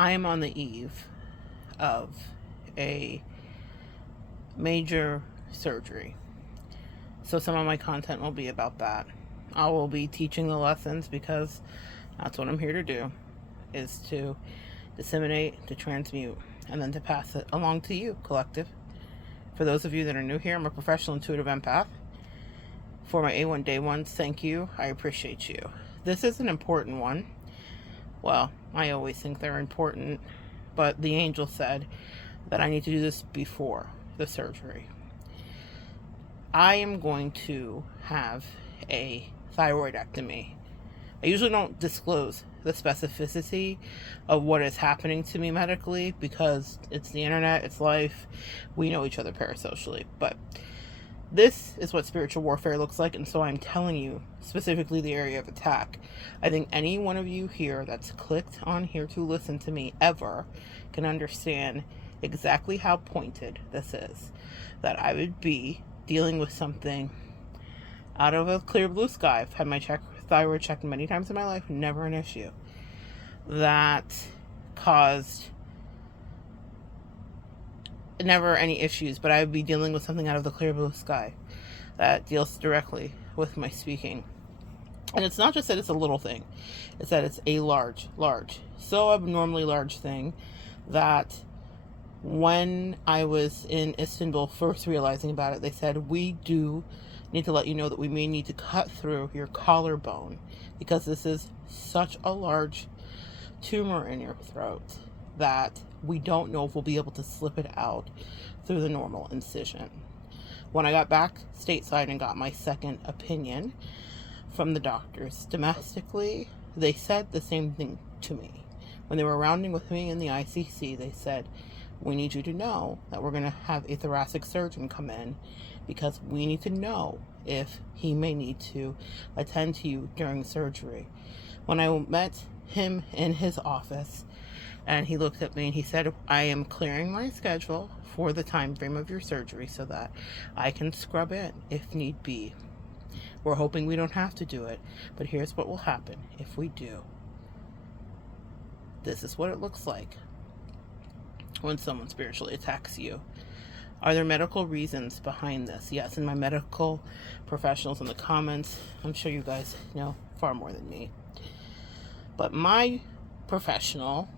I am on the eve of a major surgery. So some of my content will be about that. I will be teaching the lessons because that's what I'm here to do, is to disseminate, to transmute, and then to pass it along to you, collective. For those of you that are new here, I'm a professional intuitive empath. For my A1 Day ones, thank you. I appreciate you. This is an important one. Well, I always think they're important, but the angel said that I need to do this before the surgery. I am going to have a thyroidectomy. I usually don't disclose the specificity of what is happening to me medically because it's the internet, it's life, we know each other parasocially, but this is what spiritual warfare looks like, and so I'm telling you specifically the area of attack. I think any one of you here that's clicked on here to listen to me ever can understand exactly how pointed this is. That I would be dealing with something out of a clear blue sky. I've had my thyroid checked many times in my life, never an issue. That caused never any issues, but I would be dealing with something out of the clear blue sky that deals directly with my speaking. And it's not just that it's a little thing, it's that it's a large, so abnormally large thing that when I was in Istanbul first realizing about it, they said, we do need to let you know that we may need to cut through your collarbone because this is such a large tumor in your throat that we don't know if we'll be able to slip it out through the normal incision. When I got back stateside and got my second opinion from the doctors domestically, they said the same thing to me. When they were rounding with me in the ICC, they said, we need you to know that we're going to have a thoracic surgeon come in because we need to know if he may need to attend to you during surgery. When I met him in his office, and he looked at me and he said, I am clearing my schedule for the time frame of your surgery so that I can scrub in if need be. We're hoping we don't have to do it, but here's what will happen if we do. This is what it looks like when someone spiritually attacks you. Are there medical reasons behind this? Yes, and my medical professionals in the comments, I'm sure you guys know far more than me. But my professional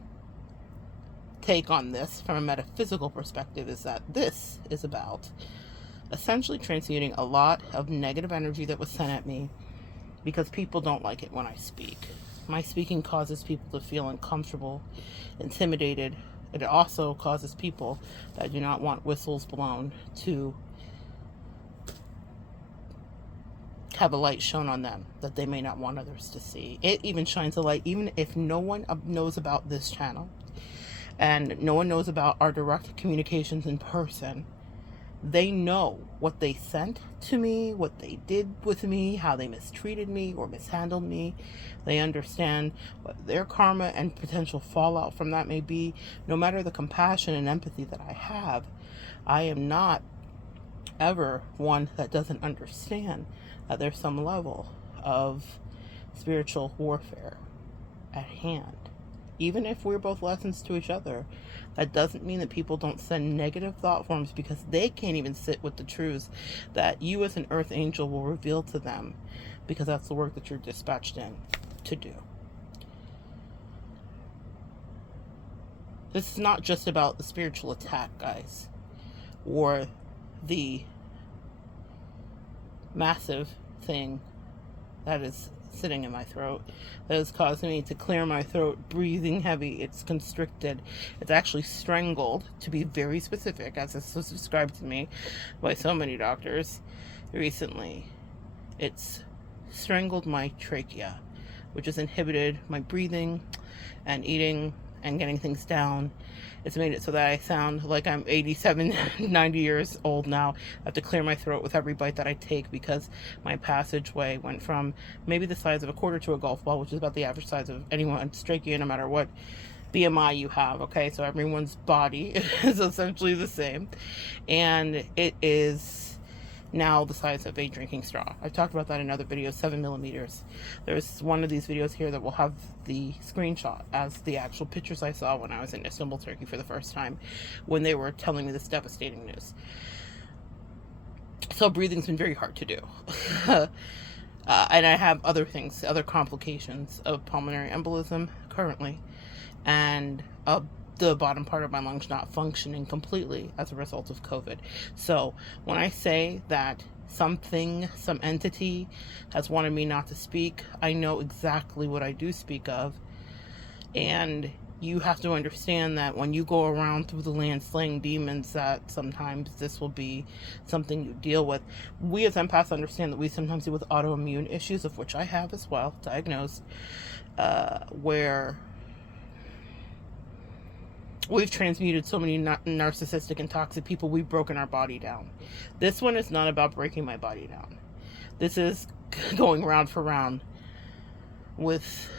take on this from a metaphysical perspective is that this is about essentially transmuting a lot of negative energy that was sent at me because people don't like it when I speak. My speaking causes people to feel uncomfortable, intimidated. It also causes people that do not want whistles blown to have a light shown on them that they may not want others to see. It even shines a light, even if no one knows about this channel and no one knows about our direct communications in person. They know what they sent to me, what they did with me, how they mistreated me or mishandled me. They understand what their karma and potential fallout from that may be. No matter the compassion and empathy that I have, I am not ever one that doesn't understand that there's some level of spiritual warfare at hand. Even if we're both lessons to each other, that doesn't mean that people don't send negative thought forms because they can't even sit with the truths that you as an earth angel will reveal to them, because that's the work that you're dispatched in to do. This is not just about the spiritual attack, guys, or the massive thing that is sitting in my throat that is causing me to clear my throat, breathing heavy. It's constricted. It's actually strangled, to be very specific, as this was described to me by so many doctors recently. It's strangled my trachea, which has inhibited my breathing and eating and getting things down. It's made it so that I sound like I'm 87, 90 years old now. I have to clear my throat with every bite that I take because my passageway went from maybe the size of a quarter to a golf ball, which is about the average size of anyone's trachea, no matter what BMI you have, okay? So everyone's body is essentially the same. And it is now the size of a drinking straw. I've talked about that in other videos, 7 millimeters. There's one of these videos here that will have the screenshot as the actual pictures I saw when I was in Istanbul, Turkey for the first time, when they were telling me this devastating news. So breathing's been very hard to do. And I have other things, other complications of pulmonary embolism currently, and the bottom part of my lungs not functioning completely as a result of COVID. So when I say that some entity has wanted me not to speak, I know exactly what I do speak of. And you have to understand that when you go around through the land slaying demons, that sometimes this will be something you deal with. We as empaths understand that we sometimes deal with autoimmune issues, of which I have as well, diagnosed, where we've transmuted so many narcissistic and toxic people, we've broken our body down. This one is not about breaking my body down. This is going round for round with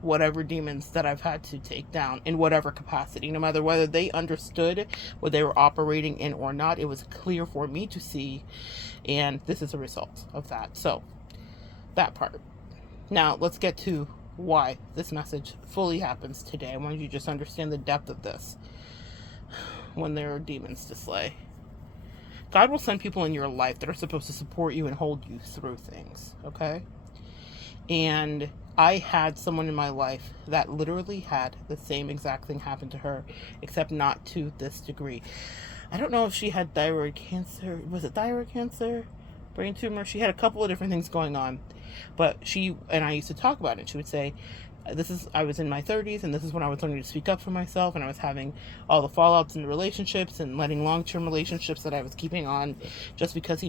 whatever demons that I've had to take down in whatever capacity. No matter whether they understood what they were operating in or not, it was clear for me to see, and this is a result of that. So, that part. Now, let's get to why this message fully happens today. I want you to just understand the depth of this when there are demons to slay. God will send people in your life that are supposed to support you and hold you through things, okay? And I had someone in my life that literally had the same exact thing happen to her, except not to this degree. I don't know if she had thyroid cancer. Was it thyroid cancer? Brain tumor? She had a couple of different things going on. But she and I used to talk about it. She would say, I was in my 30s, and this is when I was learning to speak up for myself, and I was having all the fallouts in the relationships and letting long-term relationships that I was keeping on just because,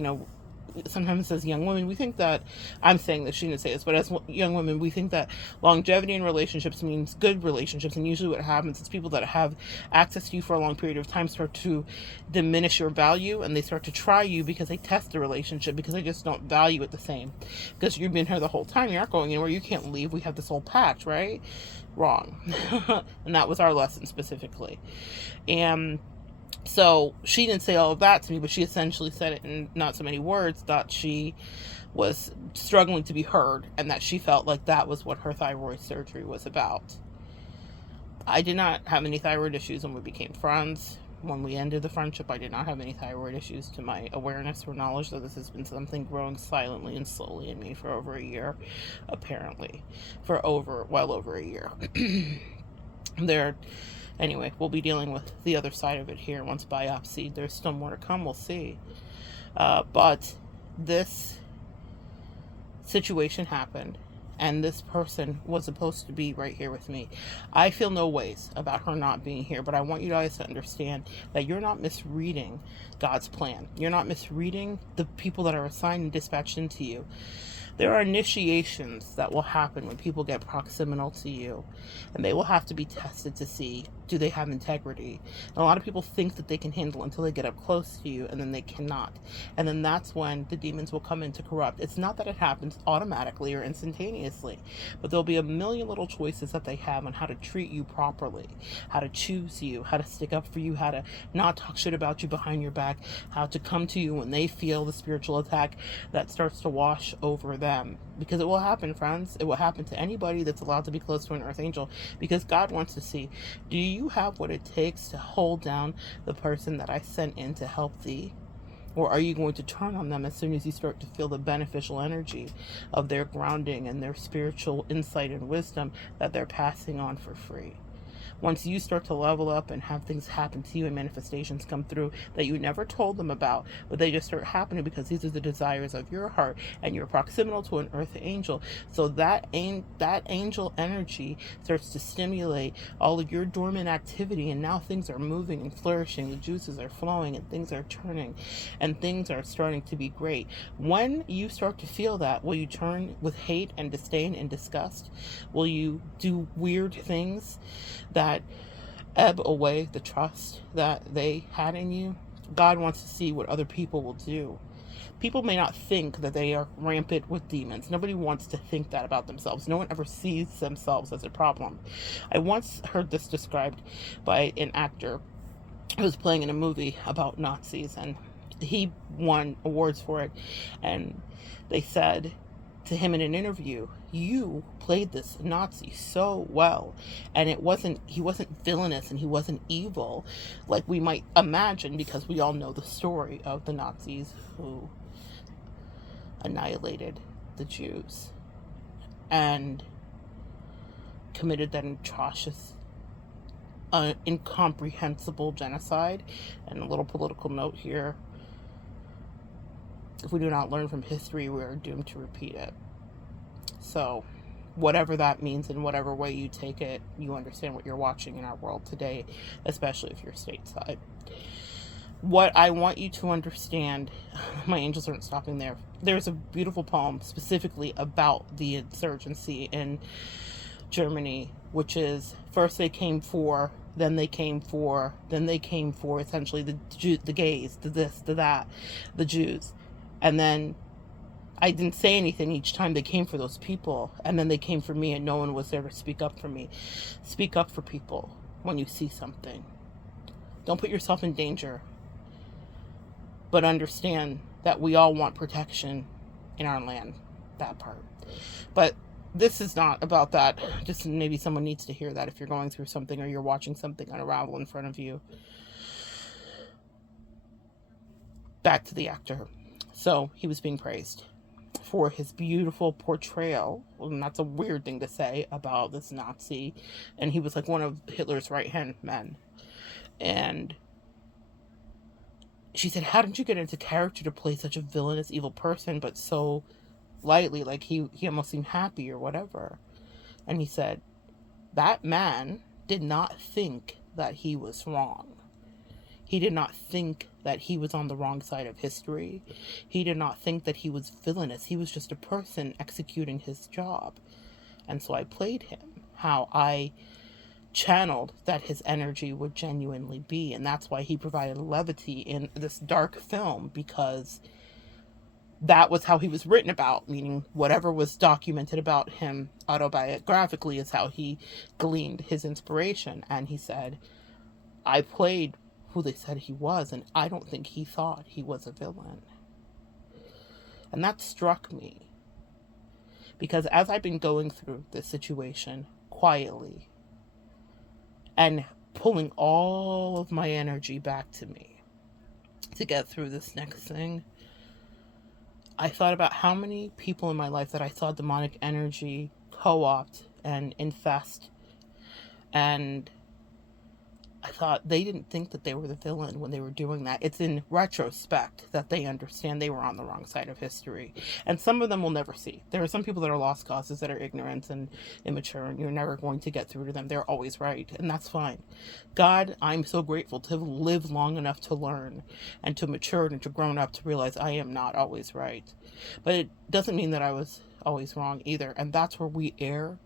sometimes as young women, we think that, I'm saying this, she didn't say this, but as young women, we think that longevity in relationships means good relationships, and usually what happens is people that have access to you for a long period of time start to diminish your value, and they start to try you because they test the relationship, because they just don't value it the same. Because you've been here the whole time, you're not going anywhere, you can't leave, we have this whole pact, right? Wrong. And that was our lesson specifically. And so she didn't say all of that to me, but she essentially said it in not so many words, that she was struggling to be heard, and that she felt like that was what her thyroid surgery was about. I did not have any thyroid issues when we became friends. When we ended the friendship, I did not have any thyroid issues, to my awareness or knowledge, that this has been something growing silently and slowly in me for over a year, apparently. Well over a year. Anyway, we'll be dealing with the other side of it here once biopsied. There's still more to come, we'll see. But this situation happened, and this person was supposed to be right here with me. I feel no ways about her not being here, but I want you guys to understand that you're not misreading God's plan. You're not misreading the people that are assigned and dispatched into you. There are initiations that will happen when people get proximal to you, and they will have to be tested to see, do they have integrity? And a lot of people think that they can handle it until they get up close to you, and then they cannot. And then that's when the demons will come in to corrupt. It's not that it happens automatically or instantaneously, but there'll be a million little choices that they have on how to treat you properly, how to choose you, how to stick up for you, how to not talk shit about you behind your back, how to come to you when they feel the spiritual attack that starts to wash over them. Because it will happen, friends. It will happen to anybody that's allowed to be close to an earth angel, because God wants to see, do you have what it takes to hold down the person that I sent in to help thee? Or are you going to turn on them as soon as you start to feel the beneficial energy of their grounding and their spiritual insight and wisdom that they're passing on for free? Once you start to level up and have things happen to you and manifestations come through that you never told them about, but they just start happening because these are the desires of your heart, and you're proximal to an earth angel. So that angel energy starts to stimulate all of your dormant activity, and now things are moving and flourishing. The juices are flowing and things are turning and things are starting to be great. When you start to feel that, will you turn with hate and disdain and disgust? Will you do weird things that ebb away the trust that they had in you? God wants to see what other people will do. People may not think that they are rampant with demons. Nobody wants to think that about themselves. No one ever sees themselves as a problem. I once heard this described by an actor who was playing in a movie about Nazis, and he won awards for it. And they said to him in an interview, you played this Nazi so well, and he wasn't villainous and he wasn't evil like we might imagine, because we all know the story of the Nazis who annihilated the Jews and committed that atrocious, incomprehensible genocide. And a little political note here: if we do not learn from history, we are doomed to repeat it. So whatever that means, in whatever way you take it, you understand what you're watching in our world today, especially if you're stateside. What I want you to understand, my angels aren't stopping there. There's a beautiful poem specifically about the insurgency in Germany, which is, first they came for, then they came for, then they came for essentially the gays, the this, the that, the Jews. And then I didn't say anything each time they came for those people. And then they came for me, and no one was there to speak up for me. Speak up for people when you see something. Don't put yourself in danger, but understand that we all want protection in our land. That part. But this is not about that. Just maybe someone needs to hear that if you're going through something or you're watching something unravel in front of you. Back to the actor. So he was being praised for his beautiful portrayal, and that's a weird thing to say about this Nazi, and he was like one of Hitler's right-hand men. And she said, how did you get into character to play such a villainous, evil person, but so lightly, like he almost seemed happy or whatever? And he said, that man did not think that he was wrong. He did not think that he was on the wrong side of history. He did not think that he was villainous. He was just a person executing his job. And so I played him how I channeled that his energy would genuinely be. And that's why he provided levity in this dark film, because that was how he was written about, meaning whatever was documented about him autobiographically is how he gleaned his inspiration. And he said, I played who they said he was, and I don't think he thought he was a villain. And that struck me, because as I've been going through this situation quietly and pulling all of my energy back to me to get through this next thing, I thought about how many people in my life that I saw demonic energy co-opt and infest, and I thought they didn't think that they were the villain when they were doing that. It's in retrospect that they understand they were on the wrong side of history. And some of them will never see. There are some people that are lost causes, that are ignorant and immature, and you're never going to get through to them. They're always right, and that's fine. God, I'm so grateful to live long enough to learn and to mature and to grown up to realize I am not always right. But it doesn't mean that I was always wrong either. And that's where we err,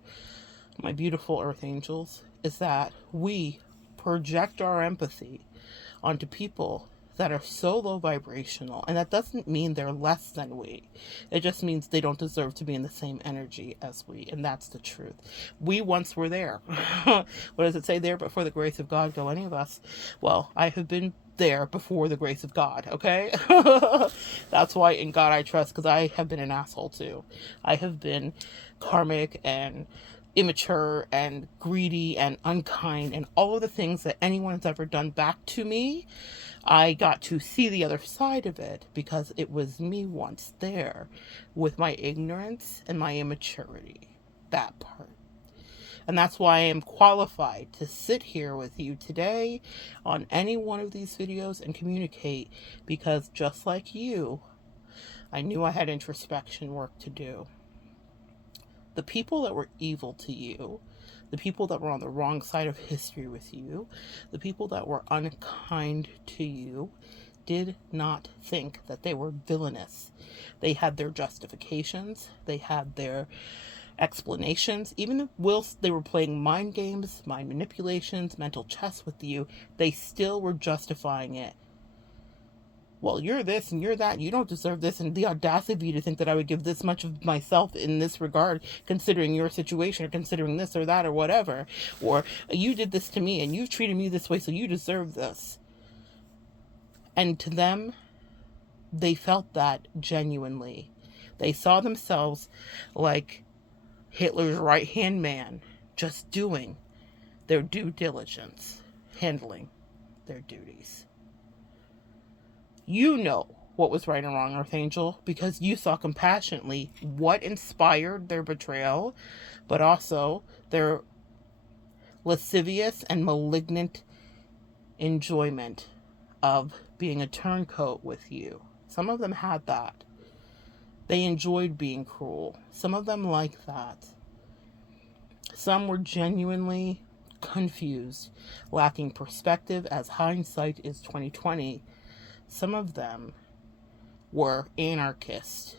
my beautiful earth angels, is that we project our empathy onto people that are so low vibrational. And that doesn't mean they're less than we. It just means they don't deserve to be in the same energy as we. And that's the truth. We once were there. What does it say there? Before the grace of God go any of us. Well, I have been there before the grace of God, okay? That's why in God I trust, because I have been an asshole too. I have been karmic and immature and greedy and unkind and all of the things that anyone has ever done back to me. I got to see the other side of it because it was me once there with my ignorance and my immaturity. That part. And that's why I am qualified to sit here with you today on any one of these videos and communicate, because just like you, I knew I had introspection work to do. The people that were evil to you, the people that were on the wrong side of history with you, the people that were unkind to you, did not think that they were villainous. They had their justifications, they had their explanations. Even whilst they were playing mind games, mind manipulations, mental chess with you, they still were justifying it. Well, you're this and you're that, and you don't deserve this, and the audacity of you to think that I would give this much of myself in this regard, considering your situation, or considering this or that or whatever, or you did this to me and you treated me this way, so you deserve this. And to them, they felt that genuinely. They saw themselves like Hitler's right-hand man, just doing their due diligence, handling their duties. You know what was right and wrong, Archangel, because you saw compassionately what inspired their betrayal, but also their lascivious and malignant enjoyment of being a turncoat with you. Some of them had that. They enjoyed being cruel. Some of them like that. Some were genuinely confused, lacking perspective, as hindsight is 2020. Some of them were anarchists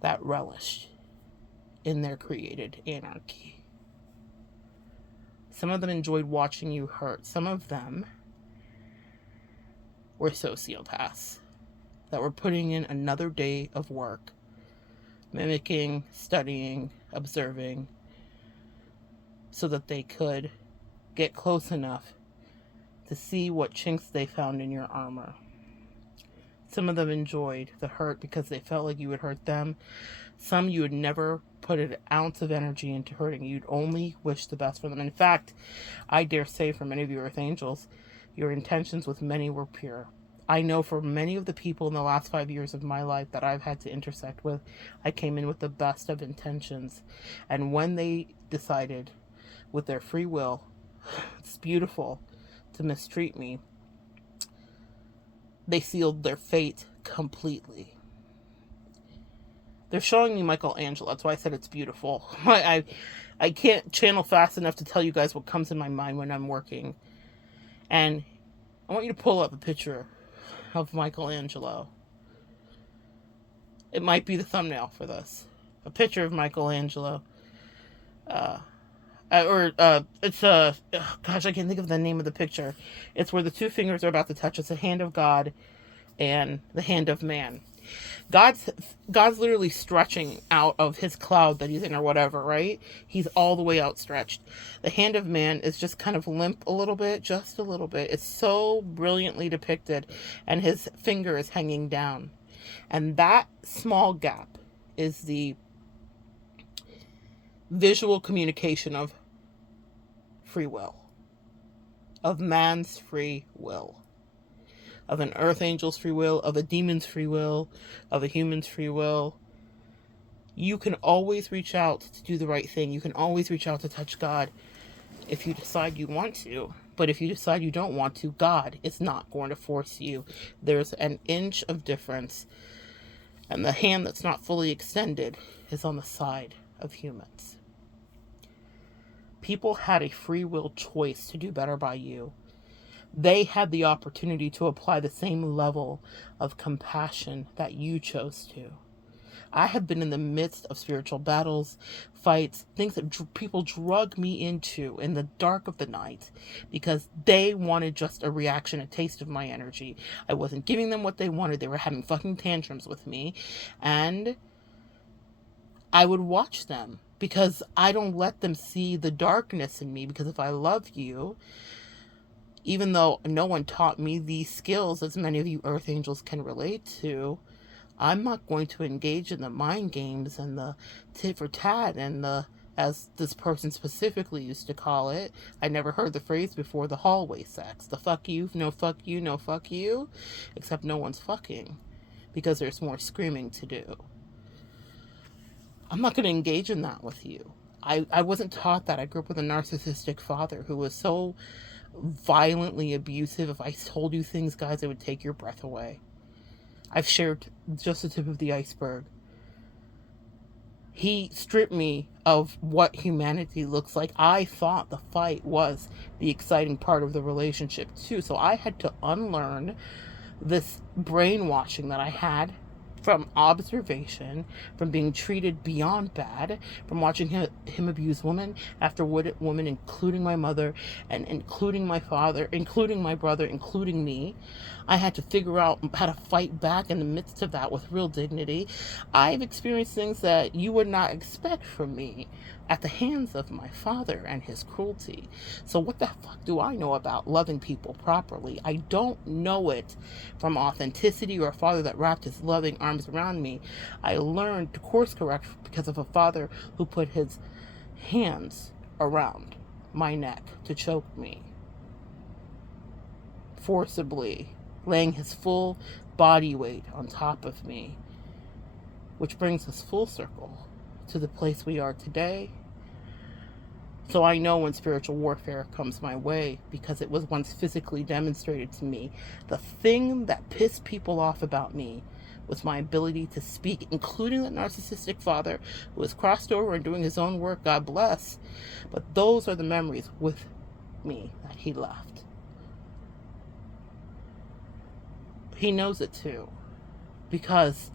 that relished in their created anarchy. Some of them enjoyed watching you hurt. Some of them were sociopaths that were putting in another day of work, mimicking, studying, observing, so that they could get close enough to see what chinks they found in your armor. Some of them enjoyed the hurt because they felt like you would hurt them. Some you would never put an ounce of energy into hurting. You'd only wish the best for them. In fact, I dare say for many of you Earth Angels, your intentions with many were pure. I know for many of the people in the last 5 years of my life that I've had to intersect with, I came in with the best of intentions. And when they decided with their free will, it's beautiful, to mistreat me, they sealed their fate completely. They're showing me Michelangelo. That's why I said it's beautiful. I can't channel fast enough to tell you guys what comes in my mind when I'm working. And I want you to pull up a picture of Michelangelo. It might be the thumbnail for this. A picture of Michelangelo. It's gosh, I can't think of the name of the picture. It's where the two fingers are about to touch. It's the hand of God and the hand of man. God's literally stretching out of his cloud that he's in or whatever, right? He's all the way outstretched. The hand of man is just kind of limp a little bit, just a little bit. It's so brilliantly depicted, and his finger is hanging down. And that small gap is the visual communication of free will, of man's free will, of an Earth Angel's free will, of a demon's free will, of a human's free will. You can always reach out to do the right thing. You can always reach out to touch God if you decide you want to. But if you decide you don't want to, God is not going to force you. There's an inch of difference. And the hand that's not fully extended is on the side of humans. People had a free will choice to do better by you. They had the opportunity to apply the same level of compassion that you chose to. I have been in the midst of spiritual battles, fights, things that people drug me into in the dark of the night because they wanted just a reaction, a taste of my energy. I wasn't giving them what they wanted. They were having fucking tantrums with me. And I would watch them because I don't let them see the darkness in me, because if I love you, even though no one taught me these skills, as many of you Earth Angels can relate to, I'm not going to engage in the mind games and the tit for tat and the, as this person specifically used to call it, I never heard the phrase before, the hallway sex. The fuck you, no fuck you, no fuck you, except no one's fucking because there's more screaming to do. I'm not going to engage in that with you. I wasn't taught that. I grew up with a narcissistic father who was so violently abusive. If I told you things, guys, it would take your breath away. I've shared just the tip of the iceberg. He stripped me of what humanity looks like. I thought the fight was the exciting part of the relationship too. So I had to unlearn this brainwashing that I had from observation, from being treated beyond bad, from watching him abuse women after women, including my mother and including my father, including my brother, including me. I had to figure out how to fight back in the midst of that with real dignity. I've experienced things that you would not expect from me. at the hands of my father and his cruelty. So what the fuck do I know about loving people properly? I don't know it from authenticity or a father that wrapped his loving arms around me. I learned to course correct because of a father who put his hands around my neck to choke me, forcibly laying his full body weight on top of me, which brings us full circle to the place we are today. So I know when spiritual warfare comes my way, because it was once physically demonstrated to me. The thing that pissed people off about me was my ability to speak, including the narcissistic father who has crossed over and doing his own work, God bless. But those are the memories with me that he left. He knows it too, because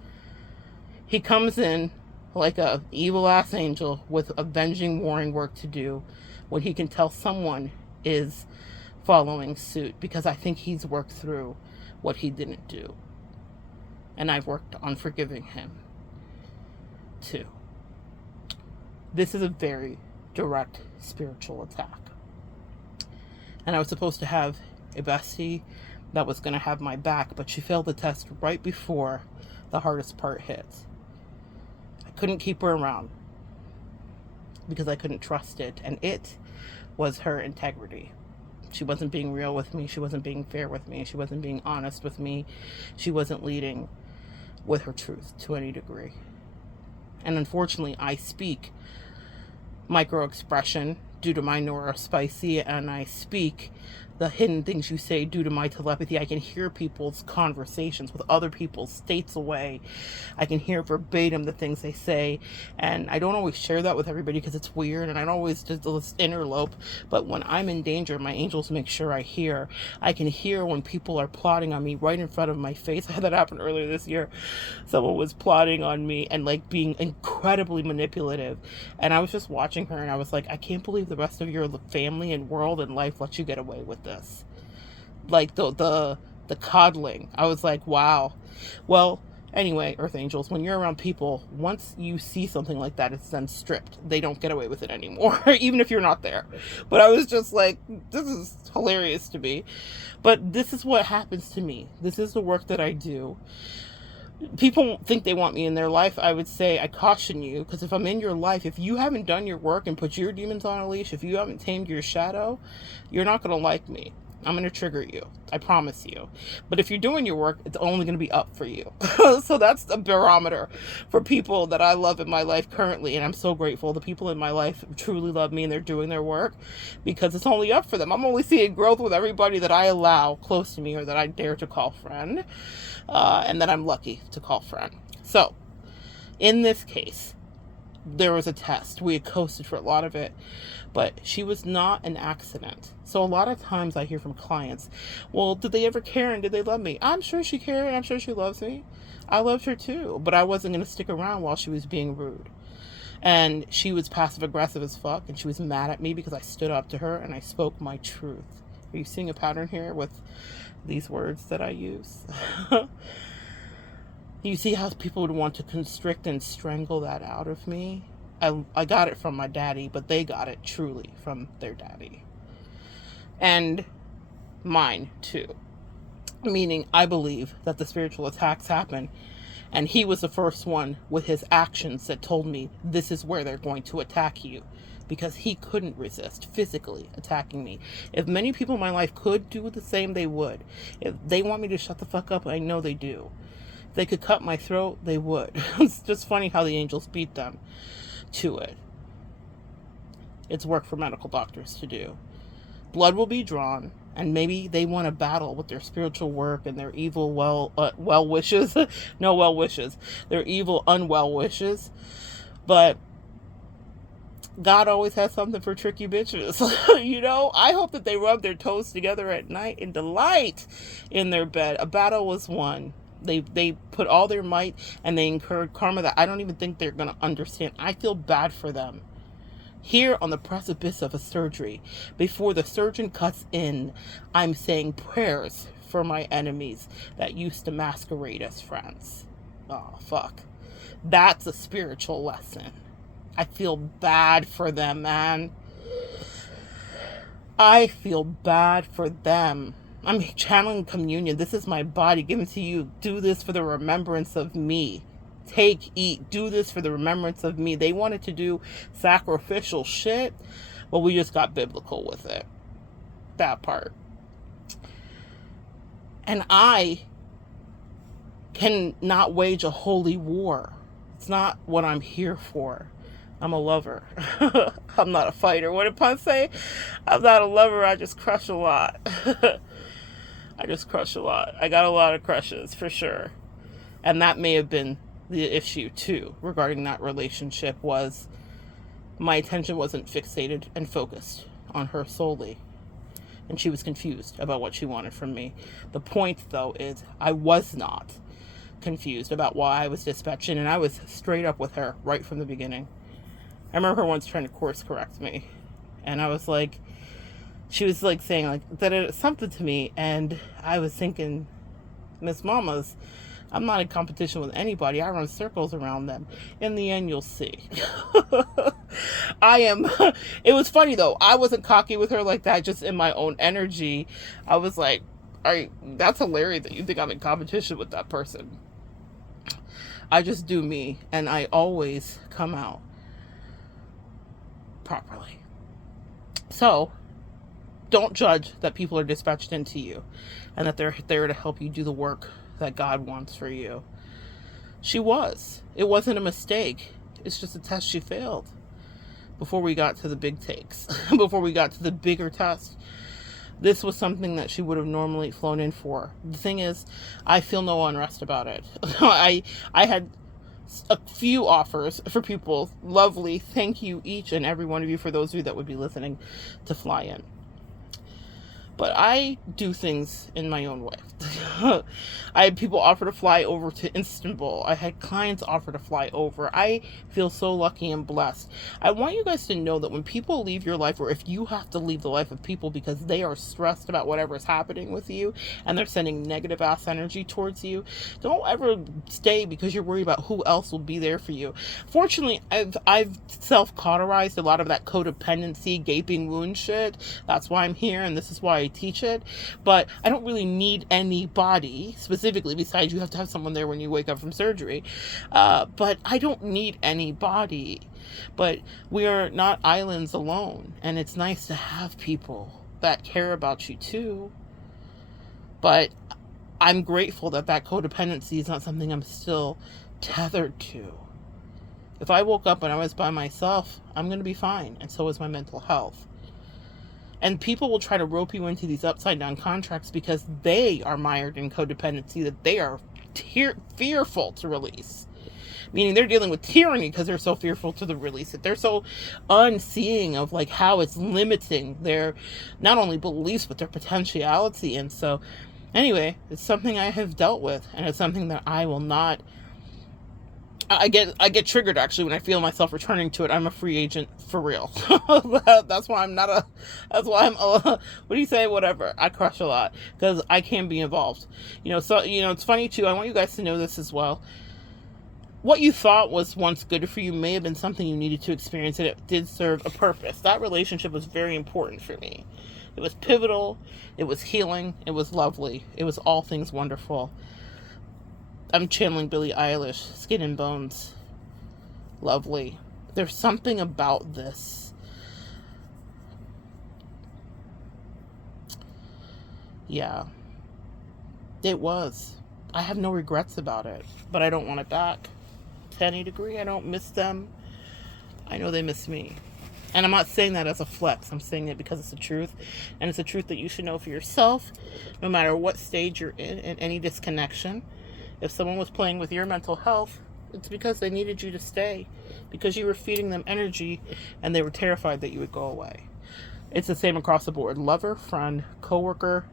he comes in like a evil ass angel with avenging, warring work to do when he can tell someone is following suit, because I think he's worked through what he didn't do. And I've worked on forgiving him too. This is a very direct spiritual attack. And I was supposed to have a bestie that was going to have my back, but she failed the test right before the hardest part hit. I couldn't keep her around because I couldn't trust it, and it was her integrity. She wasn't being real with me. She wasn't being fair with me. She wasn't being honest with me. She wasn't leading with her truth to any degree. And unfortunately, I speak micro expression due to my neurospicy, and I speak the hidden things you say due to my telepathy. I can hear people's conversations with other people states away. I can hear verbatim the things they say, and I don't always share that with everybody because it's weird, and I don't always just interlope. But when I'm in danger, my angels make sure I hear. I can hear when people are plotting on me right in front of my face. I had that happen earlier this year. Someone was plotting on me and like being incredibly manipulative, and I was just watching her, and I was like, I can't believe the rest of your family and world and life let you get away with this. Like the coddling. I was like, wow. Well, anyway, Earth Angels, when you're around people, once you see something like that, it's then stripped. They don't get away with it anymore, even if you're not there. But I was just like, this is hilarious to me. But this is what happens to me. This is the work that I do. People think they want me in their life. I would say I caution you, because if I'm in your life, if you haven't done your work and put your demons on a leash, if you haven't tamed your shadow, you're not going to like me. I'm going to trigger you. I promise you. But if you're doing your work, it's only going to be up for you. So that's the barometer for people that I love in my life currently. And I'm so grateful. The people in my life truly love me and they're doing their work, because it's only up for them. I'm only seeing growth with everybody that I allow close to me or that I dare to call friend. And that I'm lucky to call friend. So in this case, there was a test. We had coasted for a lot of it, but she was not an accident. So a lot of times I hear from clients, well, did they ever care and did they love me? I'm sure she cared and I'm sure she loves me. I loved her too, but I wasn't going to stick around while she was being rude. And she was passive aggressive as fuck, and she was mad at me because I stood up to her and I spoke my truth. Are you seeing a pattern here with these words that I use? You see how people would want to constrict and strangle that out of me? I got it from my daddy, but they got it truly from their daddy. And mine too. Meaning, I believe that the spiritual attacks happen, and he was the first one with his actions that told me this is where they're going to attack you, because he couldn't resist physically attacking me. If many people in my life could do the same, they would. If they want me to shut the fuck up, I know they do. If they could cut my throat, they would. It's just funny how the angels beat them to it. It's work for medical doctors to do. Blood will be drawn, and maybe they want to battle with their spiritual work and their evil well wishes. No well wishes. Their evil unwell wishes. But God always has something for tricky bitches. You know, I hope that they rub their toes together at night and delight in their bed. A battle was won. They put all their might and they incurred karma that I don't even think they're going to understand. I feel bad for them. Here on the precipice of a surgery, before the surgeon cuts in, I'm saying prayers for my enemies that used to masquerade as friends. Oh, fuck. That's a spiritual lesson. I feel bad for them, man. I feel bad for them. I'm channeling communion. This is my body given to you. Do this for the remembrance of me. Take, eat, do this for the remembrance of me. They wanted to do sacrificial shit. Well, we just got biblical with it. That part. And I cannot wage a holy war. It's not what I'm here for. I'm a lover. I'm not a fighter. What did Pun say? I'm not a lover. I just crush a lot. I just crush a lot. I got a lot of crushes, for sure. And that may have been the issue, too, regarding that relationship, was my attention wasn't fixated and focused on her solely. And she was confused about what she wanted from me. The point, though, is I was not confused about why I was dispatching, and I was straight up with her right from the beginning. I remember her once trying to course correct me, and I was like, she was like saying like that something to me, and I was thinking, Miss Mamas, I'm not in competition with anybody. I run circles around them. In the end, you'll see. I am. It was funny though. I wasn't cocky with her like that, just in my own energy. I was like, that's hilarious that you think I'm in competition with that person. I just do me, and I always come out properly. So don't judge that people are dispatched into you and that they're there to help you do the work that God wants for you. She was. It wasn't a mistake. It's just a test she failed before we got to the big takes, before we got to the bigger test. This was something that she would have normally flown in for. The thing is, I feel no unrest about it. I had a few offers for people. Lovely. Thank you, each and every one of you, for those of you that would be listening, to fly in. But I do things in my own way. I had people offer to fly over to Istanbul. I had clients offer to fly over. I feel so lucky and blessed. I want you guys to know that when people leave your life, or if you have to leave the life of people because they are stressed about whatever is happening with you and they're sending negative ass energy towards you, don't ever stay because you're worried about who else will be there for you. Fortunately, I've self-cauterized a lot of that codependency, gaping wound shit. That's why I'm here, and this is why I teach it. But I don't really need anybody specifically, besides you have to have someone there when you wake up from surgery. But I don't need anybody. But we are not islands alone, and it's nice to have people that care about you too. But I'm grateful that codependency is not something I'm still tethered to. If I woke up and I was by myself, I'm going to be fine, and so is my mental health. And people will try to rope you into these upside down contracts because they are mired in codependency that they are fearful to release. Meaning they're dealing with tyranny because they're so fearful to release it. They're so unseeing of like how it's limiting their not only beliefs but their potentiality. And so anyway, it's something I have dealt with, and it's something that I will not. I get triggered actually when I feel myself returning to it. I'm a free agent for real. That's why I'm what do you say? Whatever. I crush a lot because I can be involved. So, it's funny too. I want you guys to know this as well. What you thought was once good for you may have been something you needed to experience, and it did serve a purpose. That relationship was very important for me. It was pivotal. It was healing. It was lovely. It was all things wonderful. I'm channeling Billie Eilish, Skin and Bones. Lovely. There's something about this. Yeah. It was. I have no regrets about it, but I don't want it back. To any degree, I don't miss them. I know they miss me. And I'm not saying that as a flex. I'm saying it because it's the truth. And it's a truth that you should know for yourself, no matter what stage you're in any disconnection. If someone was playing with your mental health, it's because they needed you to stay, because you were feeding them energy and they were terrified that you would go away. It's the same across the board. Lover, friend, coworker,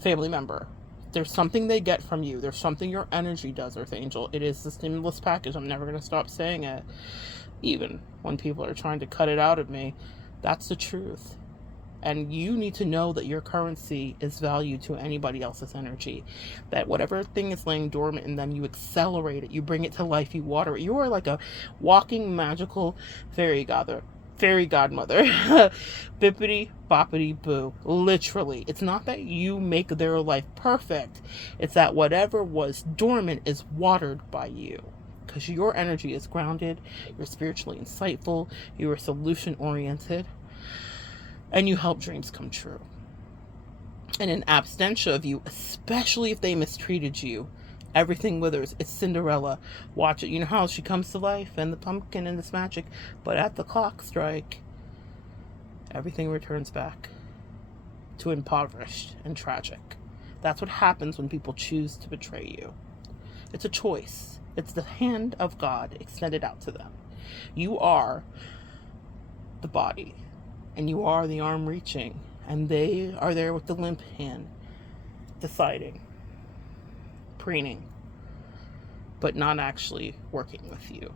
family member. There's something they get from you. There's something your energy does, Earth Angel. It is the stimulus package. I'm never going to stop saying it. Even when people are trying to cut it out of me, that's the truth. And you need to know that your currency is valued to anybody else's energy. That whatever thing is laying dormant in them, you accelerate it, you bring it to life, you water it. You are like a walking magical fairy godmother. Bippity boppity boo. Literally. It's not that you make their life perfect. It's that whatever was dormant is watered by you. Because your energy is grounded, you're spiritually insightful, you are solution oriented, and you help dreams come true. And in absentia of you, especially if they mistreated you, everything withers. It's Cinderella. Watch it. You know how she comes to life and the pumpkin and this magic, but at the clock strike, everything returns back to impoverished and tragic. That's what happens when people choose to betray you. It's a choice. It's the hand of God extended out to them. You are the body, and you are the arm reaching, and they are there with the limp hand, deciding, preening, but not actually working with you.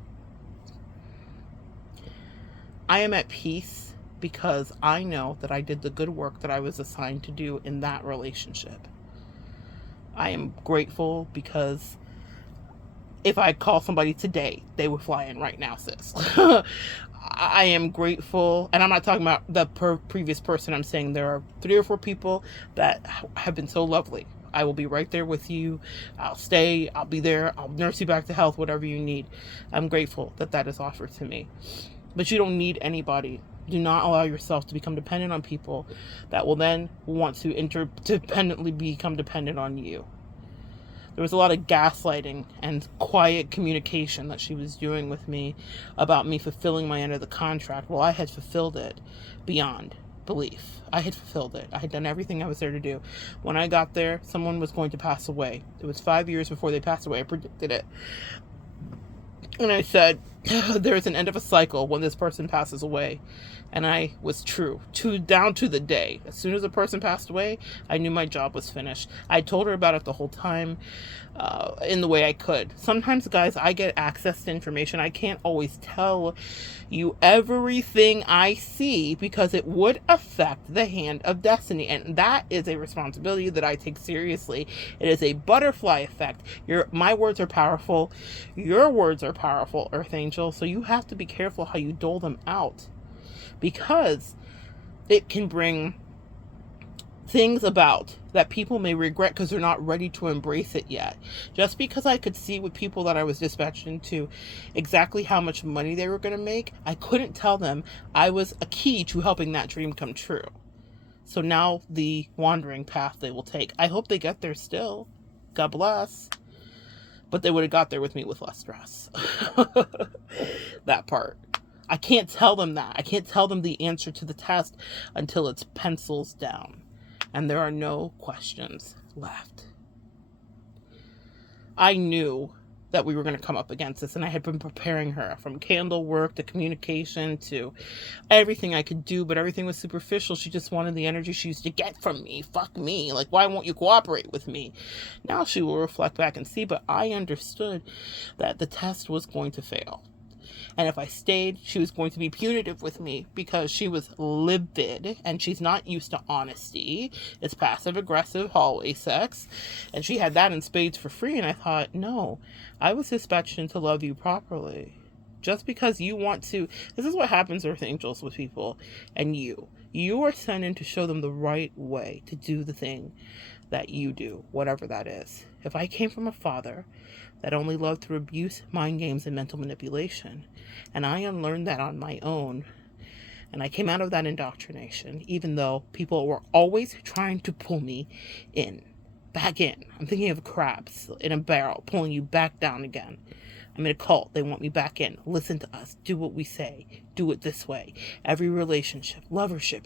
I am at peace because I know that I did the good work that I was assigned to do in that relationship. I am grateful because if I call somebody today, they would fly in right now, sis. I am grateful, and I'm not talking about the previous person. I'm saying there are 3 or 4 people that have been so lovely. I will be right there with you. I'll stay. I'll be there. I'll nurse you back to health, whatever you need. I'm grateful that that is offered to me. But you don't need anybody. Do not allow yourself to become dependent on people that will then want to interdependently become dependent on you. There was a lot of gaslighting and quiet communication that she was doing with me about me fulfilling my end of the contract. Well, I had fulfilled it beyond belief. I had fulfilled it. I had done everything I was there to do. When I got there, someone was going to pass away. It was 5 years before they passed away. I predicted it. And I said, there's an end of a cycle when this person passes away. And I was true, down to the day. As soon as a person passed away, I knew my job was finished. I told her about it the whole time in the way I could. Sometimes, guys, I get access to information. I can't always tell you everything I see because it would affect the hand of destiny. And that is a responsibility that I take seriously. It is a butterfly effect. My words are powerful. Your words are powerful, Earth Angel. So you have to be careful how you dole them out, because it can bring things about that people may regret because they're not ready to embrace it yet. Just because I could see with people that I was dispatched into exactly how much money they were going to make, I couldn't tell them I was a key to helping that dream come true. So now the wandering path they will take. I hope they get there still. God bless. But they would have got there with me with less stress. That part. I can't tell them that. I can't tell them the answer to the test until it's pencils down and there are no questions left. I knew that we were going to come up against this, and I had been preparing her from candle work to communication to everything I could do, but everything was superficial. She just wanted the energy she used to get from me. Fuck me. Like, why won't you cooperate with me? Now she will reflect back and see, but I understood that the test was going to fail. And if I stayed, she was going to be punitive with me because she was livid and she's not used to honesty. It's passive aggressive hallway sex. And she had that in spades for free. And I thought, no, I was dispatched in to love you properly. Just because you want to, this is what happens, Earth Angels, with people and you. You are sent in to show them the right way to do the thing that you do, whatever that is. If I came from a father that only loved through abuse, mind games, and mental manipulation, and I unlearned that on my own, and I came out of that indoctrination, even though people were always trying to pull me back in. I'm thinking of crabs in a barrel, pulling you back down again. I'm in a cult. They want me back in. Listen to us. Do what we say. Do it this way. Every relationship, lovership,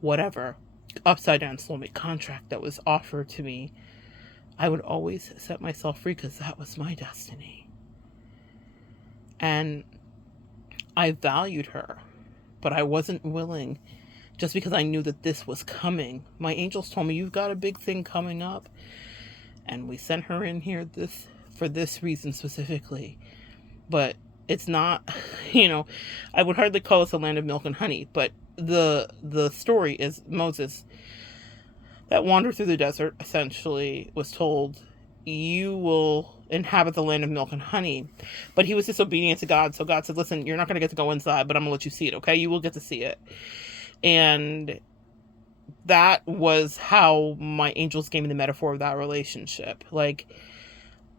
whatever, upside down soulmate contract that was offered to me, I would always set myself free because that was my destiny. And I valued her, but I wasn't willing, just because I knew that this was coming. My angels told me, you've got a big thing coming up. And we sent her in here for this reason specifically. But it's not, I would hardly call this a land of milk and honey, but the story is Moses that wandered through the desert essentially was told, you will inhabit the land of milk and honey. But he was disobedient to God. So God said, listen, you're not going to get to go inside, but I'm going to let you see it. Okay. You will get to see it. And that was how my angels gave me the metaphor of that relationship. Like,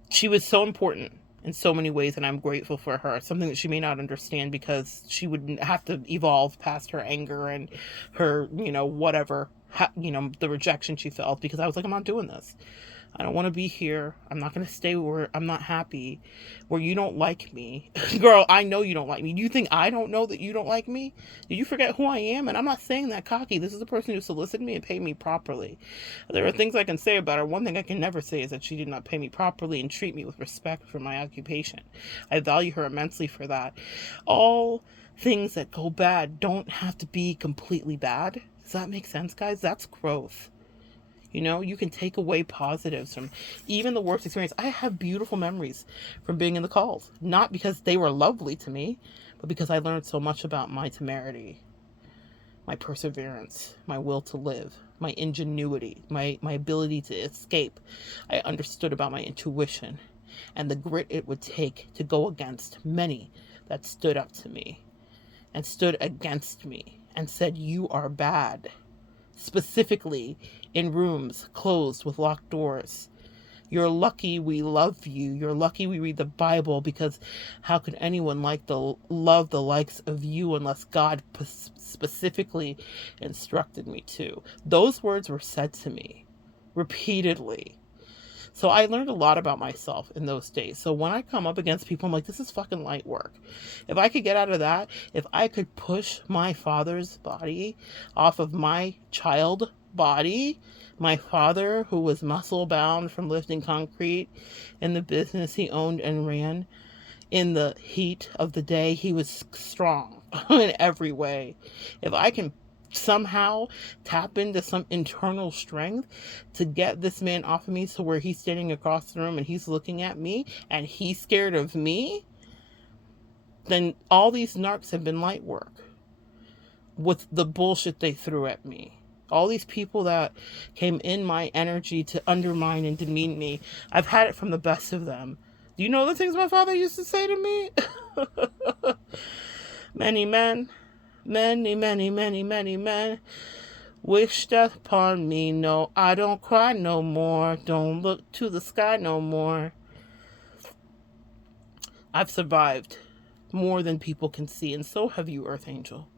she was so important in so many ways, and I'm grateful for her. Something that she may not understand because she would have to evolve past her anger and her, whatever, the rejection she felt, because I was like, I'm not doing this. I don't want to be here. I'm not going to stay where I'm not happy, where you don't like me. Girl, I know you don't like me. Do you think I don't know that you don't like me? Did you forget who I am? And I'm not saying that cocky. This is the person who solicited me and paid me properly. There are things I can say about her. One thing I can never say is that she did not pay me properly and treat me with respect for my occupation. I value her immensely for that. All things that go bad don't have to be completely bad. Does that make sense, guys? That's growth. You can take away positives from even the worst experience. I have beautiful memories from being in the calls, not because they were lovely to me, but because I learned so much about my temerity, my perseverance, my will to live, my ingenuity, my ability to escape. I understood about my intuition and the grit it would take to go against many that stood up to me and stood against me and said, you are bad. Specifically in rooms closed with locked doors. You're lucky we love you. You're lucky we read the Bible, because how could anyone love the likes of you unless God specifically instructed me to? Those words were said to me repeatedly. So I learned a lot about myself in those days. So when I come up against people, I'm like, this is fucking light work. If I could get out of that, if I could push my father's body off of my child body, my father who was muscle bound from lifting concrete in the business he owned and ran, in the heat of the day, he was strong in every way. If I can somehow tap into some internal strength to get this man off of me to where he's standing across the room and he's looking at me and he's scared of me, then all these narcs have been light work with the bullshit they threw at me. All these people that came in my energy to undermine and demean me, I've had it from the best of them. Do you know the things my father used to say to me? Many men, many men wish death upon me. No, I don't cry no more. Don't look to the sky no more. I've survived more than people can see, and so have you, Earth Angel.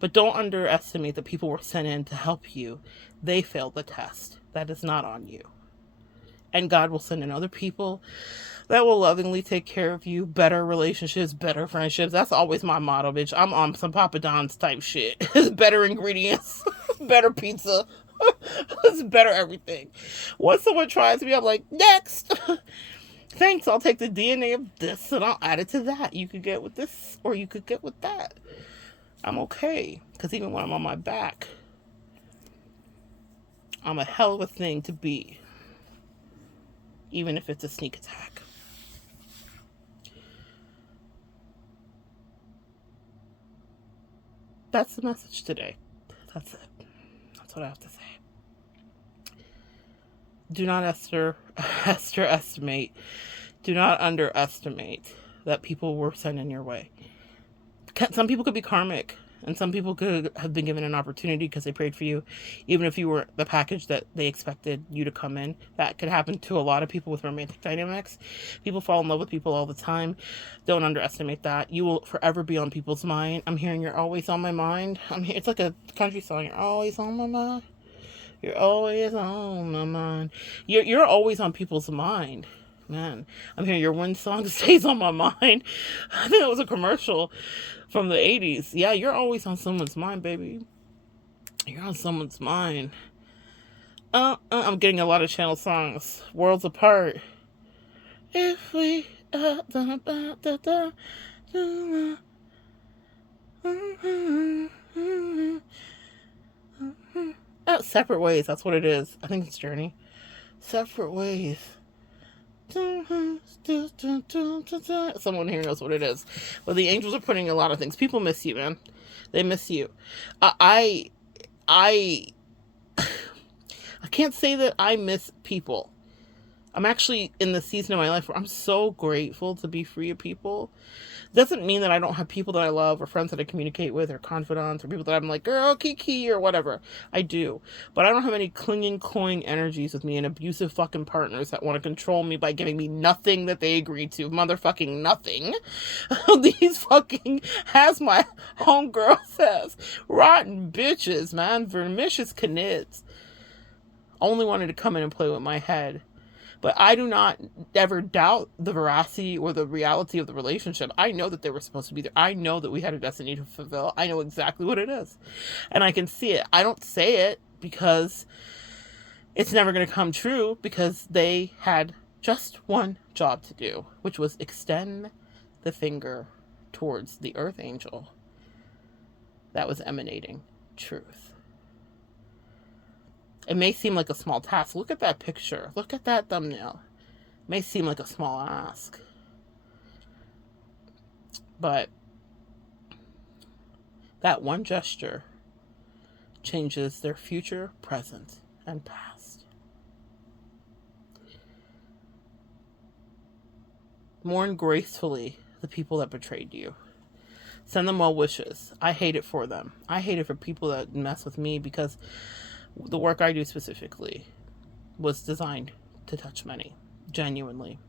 But don't underestimate the people were sent in to help you. They failed the test. That is not on you. And God will send in other people that will lovingly take care of you. Better relationships, better friendships. That's always my motto, bitch. I'm on some Papa Don's type shit. Better ingredients, better pizza. It's better everything. Once someone tries me, I'm like, next. Thanks, I'll take the DNA of this and I'll add it to that. You could get with this or you could get with that. I'm okay. Because even when I'm on my back, I'm a hell of a thing to be. Even if it's a sneak attack. That's the message today. That's it. That's what I have to say. Do not estimate. Do not underestimate that people were sent in your way. Some people could be karmic, and some people could have been given an opportunity because they prayed for you, even if you were the package that they expected you to come in. That could happen to a lot of people with romantic dynamics. People fall in love with people all the time. Don't underestimate that. You will forever be on people's mind. I'm hearing you're always on my mind. It's like a country song. You're always on my mind. You're always on my mind. You're always on people's mind. Man, I'm hearing your one song stays on my mind. I think it was a commercial from the 80s. Yeah, you're always on someone's mind, baby. You're on someone's mind. I'm getting a lot of channel songs. Worlds apart. If we separate ways, that's what it is. I think it's Journey. Separate ways. Someone here knows what it is. Well, the angels are putting a lot of things. People miss you, man. They miss you. I I I can't say that I miss people. I'm actually in the season of my life where I'm so grateful to be free of people. Doesn't mean that I don't have people that I love or friends that I communicate with or confidants or people that I'm like, girl, kiki or whatever. I do. But I don't have any clinging, cloying energies with me and abusive fucking partners that want to control me by giving me nothing that they agreed to. Motherfucking nothing. These fucking, as my homegirl says, rotten bitches, man. Vermicious canids. Only wanted to come in and play with my head. But I do not ever doubt the veracity or the reality of the relationship. I know that they were supposed to be there. I know that we had a destiny to fulfill. I know exactly what it is. And I can see it. I don't say it because it's never going to come true, because they had just one job to do, which was extend the finger towards the earth angel that was emanating truth. It may seem like a small task. Look at that picture. Look at that thumbnail. It may seem like a small ask. But that one gesture changes their future, present, and past. Mourn gracefully the people that betrayed you. Send them well wishes. I hate it for them. I hate it for people that mess with me, because the work I do specifically was designed to touch many, genuinely.